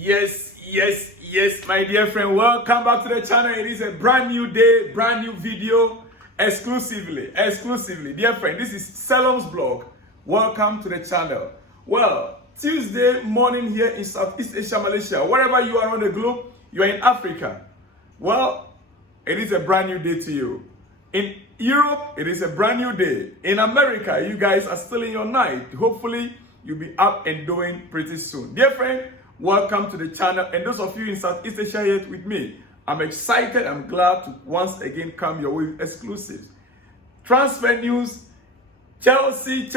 Yes, my dear friend. Welcome back to the channel. It is a brand new day, brand new video, exclusively. Dear friend, this is Salom's blog. Welcome to the channel. Well, Tuesday morning here in Southeast Asia, Malaysia, wherever you are on the globe, you are in Africa. Well, it is a brand new day to you. In Europe, it is a brand new day. In America, you guys are still in your night. Hopefully, you'll be up and doing pretty soon. Dear friend, welcome to the channel. And those of you in Southeast Asia here with me, I'm excited. I'm glad to once again come your way with exclusives. Transfer news, Chelsea,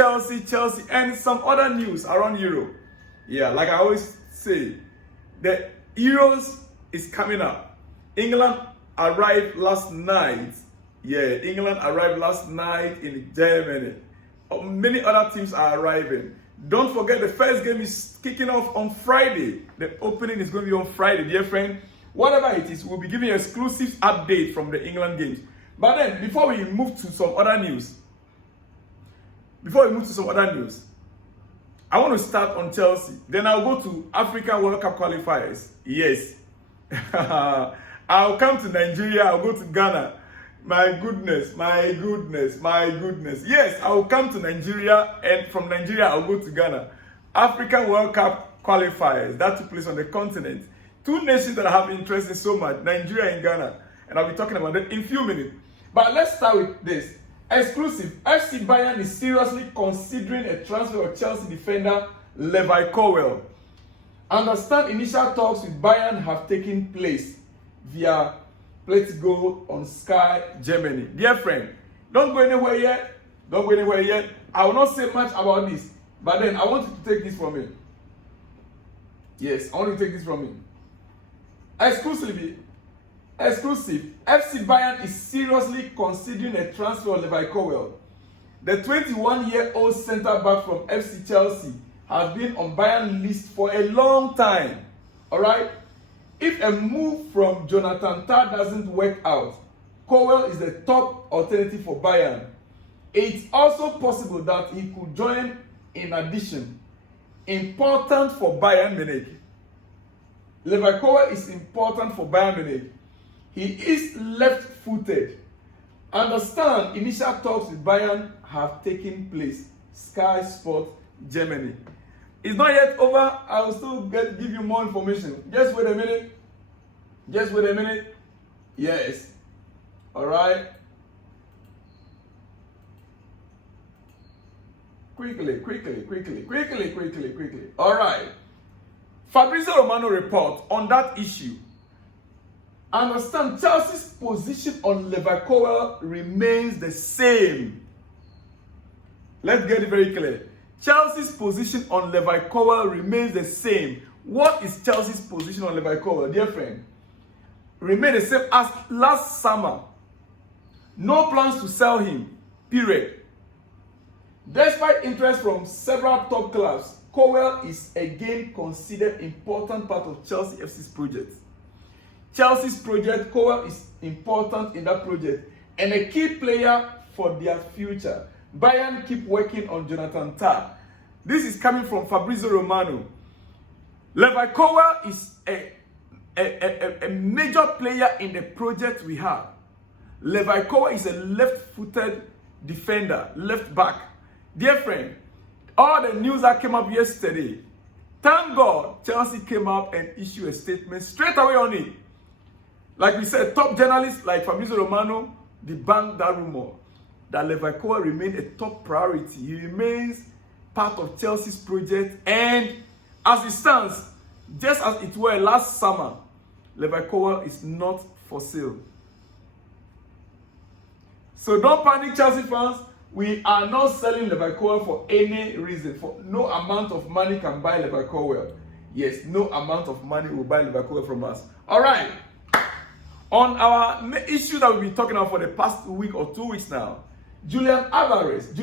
and some other news around Europe. Yeah, like I always say, the Euros is coming up. England arrived last night. Yeah, England arrived last night in Germany. Many other teams are arriving. Don't forget, the first game is kicking off on Friday. The opening is going to be on Friday, dear friend. Whatever it is, we'll be giving you an exclusive update from the England games. But then, before we move to some other news, I want to start on Chelsea. Then I'll go to African World Cup qualifiers. Yes. I'll come to Nigeria. I'll go to Ghana. My goodness. Yes, I will come to Nigeria, and from Nigeria, I'll go to Ghana. African World Cup qualifiers that took place on the continent. Two nations that I have interest in so much, Nigeria and Ghana. And I'll be talking about that in a few minutes. But let's start with this. Exclusive. FC Bayern is seriously considering a transfer of Chelsea defender Levi Colwill. Understand initial talks with Bayern have taken place via Let's Go on Sky Germany. Dear friend, don't go anywhere yet. I will not say much about this, but then I want you to take this from me. Yes, I want you to take this from me. Exclusive. FC Bayern is seriously considering a transfer of Levi Colwill. The 21-year-old centre-back from FC Chelsea has been on Bayern list for a long time. Alright? If a move from Jonathan Tah doesn't work out, Colwill is the top alternative for Bayern. It's also possible that he could join in addition. Important for Bayern Munich. Levi Colwill is important for Bayern Munich. He is left-footed. Understand, initial talks with Bayern have taken place. Sky Sport Germany. It's not yet over. I will still give you more information. Just wait a minute. Yes. All right. Quickly. All right. Fabrizio Romano report on that issue. Understand, Chelsea's position on Levi Colwill remains the same. Let's get it very clear. Chelsea's position on Levi Colwill remains the same. What is Chelsea's position on Levi Colwill, dear friend? Remain the same as last summer. No plans to sell him, period. Despite interest from several top clubs, Colwill is again considered important part of Chelsea FC's project. Chelsea's project, Colwill is important in that project and a key player for their future. Bayern keep working on Jonathan Tah. This is coming from Fabrizio Romano. Levi Colwill is a major player in the project we have. Levi Colwill is a left-footed defender, left back. Dear friend, all the news that came up yesterday, thank God Chelsea came up and issued a statement straight away on it. Like we said, top journalists like Fabrizio Romano debunked that rumor that Levi Colwill remained a top priority. He remains part of Chelsea's project, and as it stands, just as it were last summer, Levi Colwill is not for sale. So don't panic, Chelsea fans. We are not selling Levi Colwill for any reason. For no amount of money can buy Levi Colwill. Yes, no amount of money will buy Levi Colwill from us. All right. On our issue that we've been talking about for the past week or 2 weeks now, Julian Alvarez.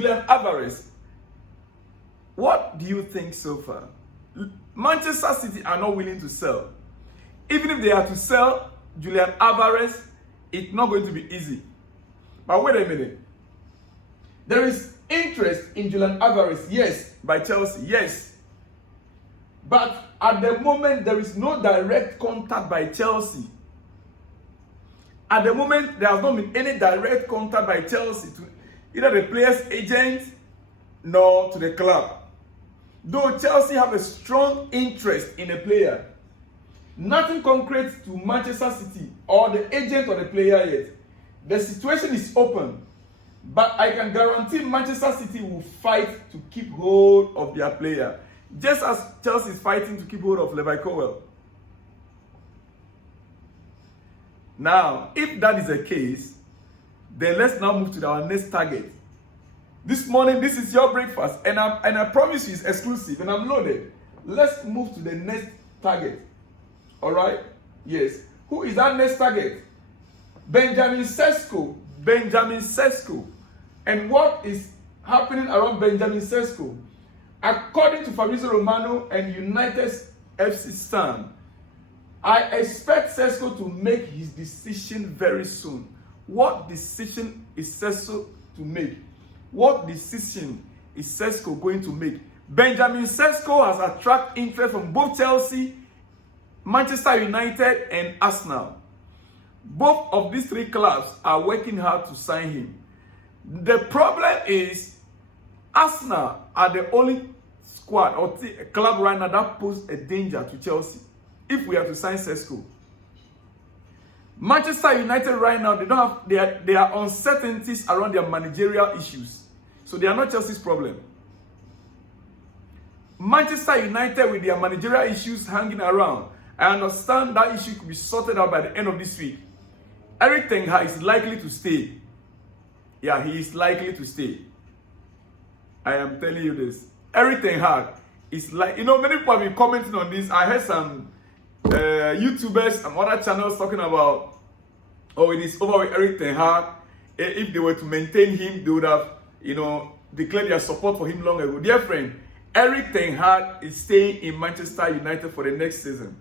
What do you think so far? Manchester City are not willing to sell. Even if they are to sell Julian Alvarez, it's not going to be easy. But wait a minute. There is interest in Julian Alvarez, yes, by Chelsea, yes. But at the moment, there is no direct contact by Chelsea. At the moment, there has not been any direct contact by Chelsea to either the player's agent nor to the club. Though Chelsea have a strong interest in a player, nothing concrete to Manchester City or the agent or the player yet. The situation is open, but I can guarantee Manchester City will fight to keep hold of their player, just as Chelsea is fighting to keep hold of Levi Colwill. Now, if that is the case, then let's now move to our next target. This morning, this is your breakfast, and I promise you it's exclusive, and I'm loaded. Let's move to the next target. All right? Yes. Who is that next target? Benjamin Sesko. Benjamin Sesko. And what is happening around Benjamin Sesko? According to Fabrizio Romano and United FC Stan, I expect Sesko to make his decision very soon. What decision is Sesko to make? What decision is Sesko going to make? Benjamin Sesko has attracted interest from both Chelsea, Manchester United, and Arsenal. Both of these three clubs are working hard to sign him. The problem is Arsenal are the only squad or club right now that poses a danger to Chelsea if we have to sign Sesko. Manchester United right now, they don't have there are uncertainties around their managerial issues. So they are not Chelsea's problem. Manchester United with their managerial issues hanging around, I understand that issue could be sorted out by the end of this week. Eric Ten Hag is likely to stay. Yeah, he is likely to stay. I am telling you this. Eric Ten Hag is like, many people have been commenting on this. I heard some YouTubers and other channels talking about, oh, it is over with Eric Ten Hag. If they were to maintain him, they would have, declared their support for him long ago. Dear friend, Eric Ten Hag is staying in Manchester United for the next season.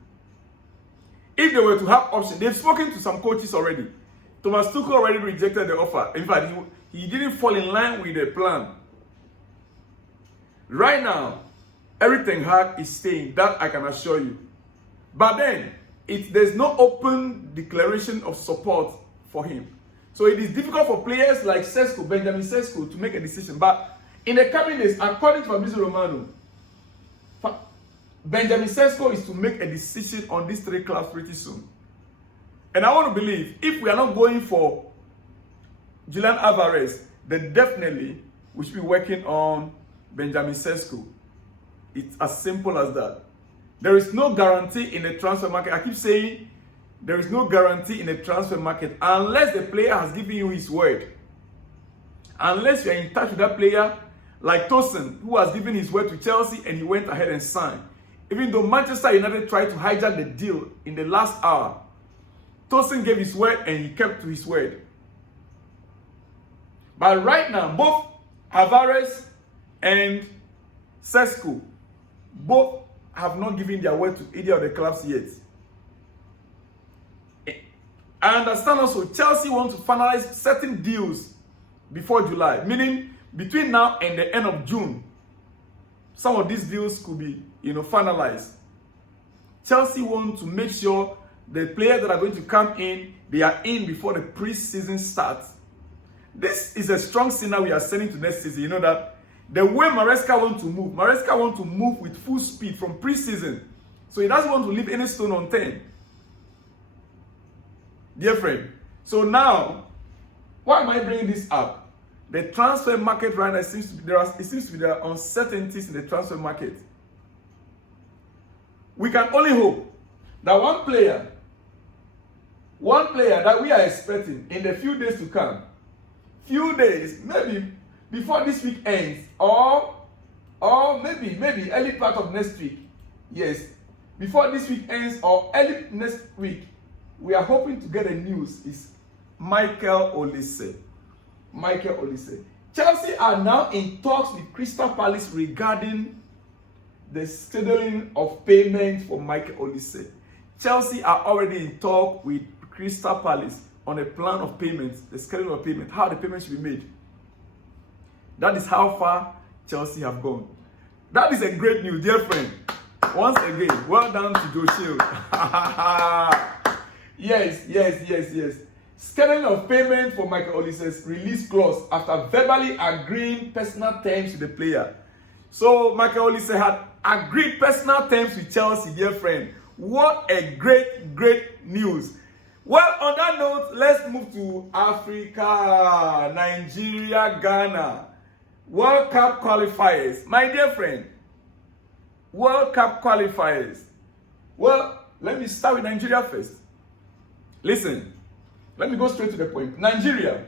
If they were to have options, they've spoken to some coaches already. Thomas Tuchel already rejected the offer. In fact, he didn't fall in line with the plan. Right now, Eric Ten Hag is staying. That I can assure you. But then, there's no open declaration of support for him. So it is difficult for players like Sesko, Benjamin Sesko, to make a decision. But in the coming days, according to Fabrizio Romano, Benjamin Sesko is to make a decision on these three clubs pretty soon. And I want to believe, if we are not going for Julian Alvarez, then definitely we should be working on Benjamin Sesko. It's as simple as that. There is no guarantee in the transfer market. I keep saying there is no guarantee in the transfer market unless the player has given you his word. Unless you are in touch with that player, like Tosin, who has given his word to Chelsea and he went ahead and signed. Even though Manchester United tried to hijack the deal in the last hour, Tosin gave his word and he kept to his word. But right now, both Alvarez and Sesko, both have not given their word to either of the clubs yet. I understand also Chelsea wants to finalize certain deals before July, meaning between now and the end of June, some of these deals could be, finalized. Chelsea wants to make sure the players that are going to come in, they are in before the pre-season starts. This is a strong signal we are sending to next season. You know that the way Maresca wants to move with full speed from pre-season. So he doesn't want to leave any stone unturned. Dear friend, so now, why am I bringing this up? The transfer market right now, it seems to be there are uncertainties in the transfer market. We can only hope that one player that we are expecting in the few days to come, maybe before this week ends, or maybe early part of next week. Yes, before this week ends or early next week, we are hoping to get a news is Michael Olise. Chelsea are now in talks with Crystal Palace regarding the scheduling of payment for Michael Olise. Chelsea are already in talk with Crystal Palace on a plan of payments, the schedule of payment, how the payment should be made. That is how far Chelsea have gone. That is a great news, dear friend. Once again, well done to Joshua. Yes. Scheduling of payment for Michael Olise's release clause after verbally agreeing personal terms with the player. So Michael Olise had agreed personal terms with Chelsea, dear friend. What a great news. Well, on that note, let's move to Africa, Nigeria, Ghana. World Cup qualifiers. My dear friend, World Cup qualifiers. Well, let me start with Nigeria first. Listen, let me go straight to the point. Nigeria.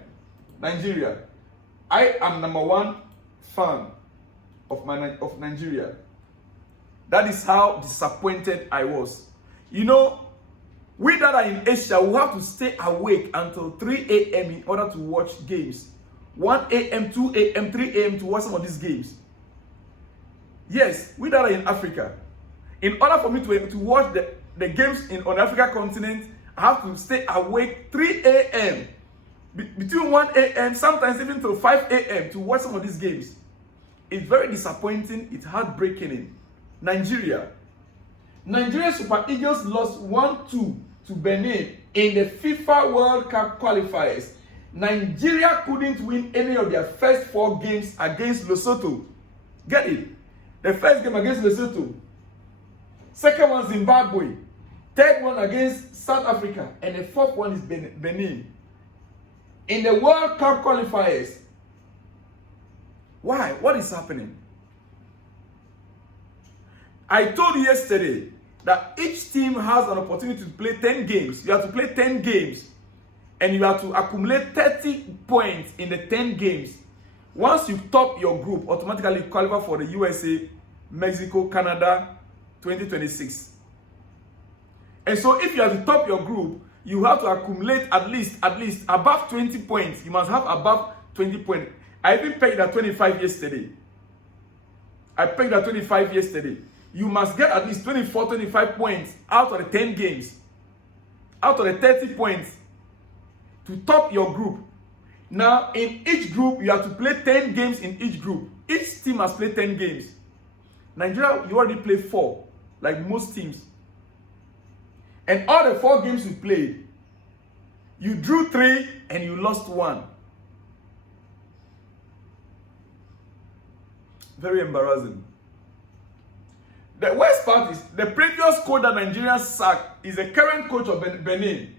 I am #1 fan of Nigeria. That is how disappointed I was. You know, we that are in Asia will have to stay awake until 3 a.m. in order to watch games. 1 a.m., 2 a.m., 3 a.m. to watch some of these games. Yes, we that are in Africa. In order for me to watch the games on the African continent, I have to stay awake 3 a.m. Between 1 a.m., sometimes even till 5 a.m. to watch some of these games. It's very disappointing. It's heartbreaking. Nigeria Super Eagles lost 1-2 to Benin in the FIFA World Cup qualifiers. Nigeria couldn't win any of their first 4 games against Lesotho. Get it? The first game against Lesotho, second one Zimbabwe, third one against South Africa, and the fourth one is Benin. In the World Cup qualifiers. Why? What is happening? I told you yesterday that each team has an opportunity to play 10 games. You have to play 10 games and you have to accumulate 30 points in the 10 games. Once you top your group, automatically qualify for the USA, Mexico, Canada 2026. And so if you have to top your group, you have to accumulate at least above 20 points. You must have above 20 points. I even pegged at 25 yesterday. You must get at least 24, 25 points out of the 10 games. Out of the 30 points to top your group. Now, in each group, you have to play 10 games in each group. Each team must play 10 games. Nigeria, you already played 4, like most teams. And all the 4 games you played, you drew 3 and you lost 1. Very embarrassing. The worst part is the previous coach that Nigeria sacked is the current coach of Benin.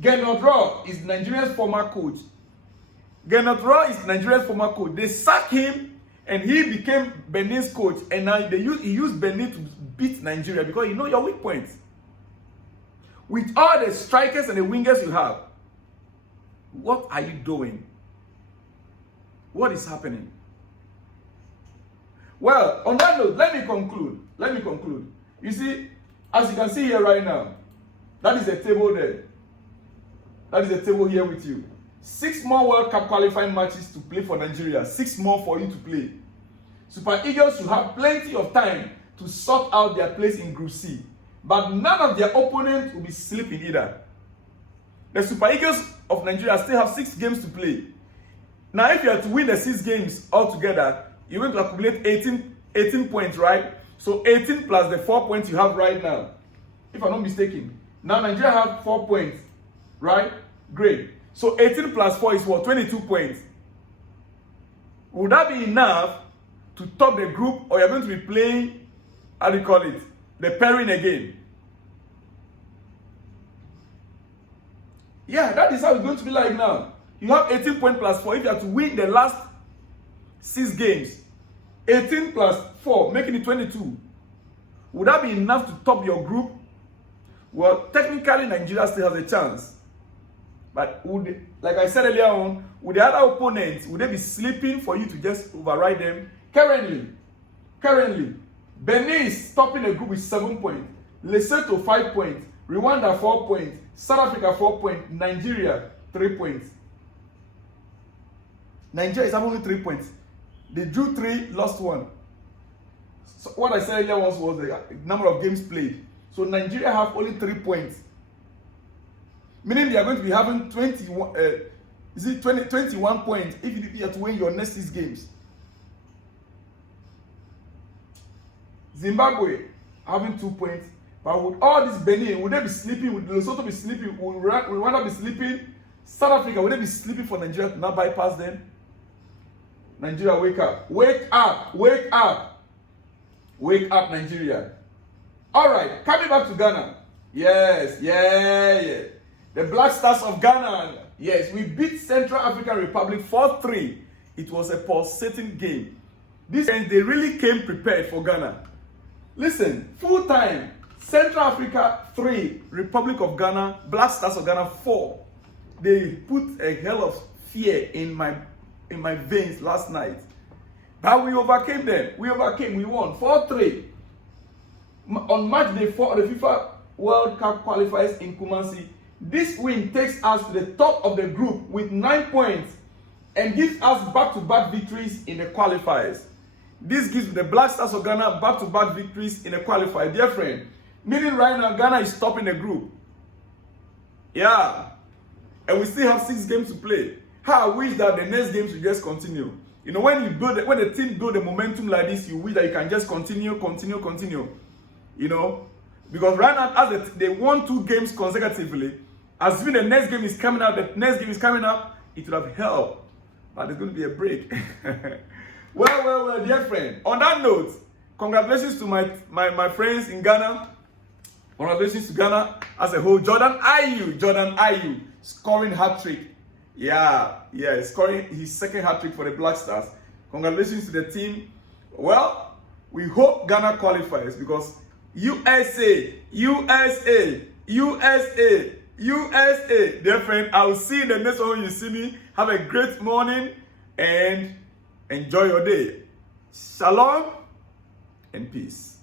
Gernot Rohr is Nigeria's former coach. They sacked him and he became Benin's coach. And now he used Benin to beat Nigeria because you know your weak points. With all the strikers and the wingers you have, what are you doing? What is happening? Well, on that note, let me conclude. You see, as you can see here right now, that is a table there. That is a table here with you. 6 more World Cup qualifying matches to play for Nigeria. 6 more for you to play. Super Eagles should have plenty of time to sort out their place in Group C. But none of their opponents will be sleeping either. The Super Eagles of Nigeria still have 6 games to play. Now, if you are to win the 6 games altogether, you're going to accumulate 18 points, right? So 18 plus the 4 points you have right now. If I'm not mistaken. Now Nigeria have 4 points, right? Great. So 18 plus 4 is what? 22 points. Would that be enough to top the group, or you're going to be playing, how do you call it, the pairing again? Yeah, that is how it's going to be like now. You have 18 points plus 4. If you have to win the last 6 games, 18 plus 4, making it 22. Would that be enough to top your group? Well, technically, Nigeria still has a chance. But like I said earlier on, with the other opponents, would they be sleeping for you to just override them? Currently, Benin is topping the group with 7 points. Lesotho 5 points. Rwanda 4 points. South Africa 4 points. Nigeria 3 points. Nigeria is having only 3 points. They drew 3, lost 1. So what I said earlier was the number of games played. So Nigeria have only 3 points. Meaning they are going to be having 21 points if you have to win your next 6 games. Zimbabwe, having 2 points. But would all this Benin, would they be sleeping? Would Lesotho be sleeping? Would Rwanda be sleeping? South Africa, would they be sleeping for Nigeria to not bypass them? Nigeria, wake up. Wake up. Wake up. Wake up, Nigeria. All right, coming back to Ghana. Yes, yeah. The Black Stars of Ghana. Yes, we beat Central African Republic 4-3. It was a pulsating game. This game, they really came prepared for Ghana. Listen, full time. Central Africa 3, Republic of Ghana, Black Stars of Ghana 4. They put a hell of fear in my veins last night. But we overcame them. We won 4-3. On match day 4 of the FIFA World Cup qualifiers in Kumasi. This win takes us to the top of the group with 9 points and gives us back-to-back victories in the qualifiers. This gives the Black Stars of Ghana back-to-back victories in the qualifier. Dear friend, meaning right now Ghana is topping the group. Yeah. And we still have 6 games to play. How I wish that the next games will just continue. You know, when the team build the momentum like this, you wish that you can just continue. You know, because right now, as they won 2 games consecutively, as when the next game is coming up, it would have helped. But there's going to be a break. Well, dear friend. On that note, congratulations to my friends in Ghana. Congratulations to Ghana as a whole. Jordan Ayew, scoring hat-trick. Yeah, scoring his second hat-trick for the Black Stars. Congratulations to the team. Well, we hope Ghana qualifies because USA. Dear friend, I will see you in the next one when you see me. Have a great morning and enjoy your day. Shalom and peace.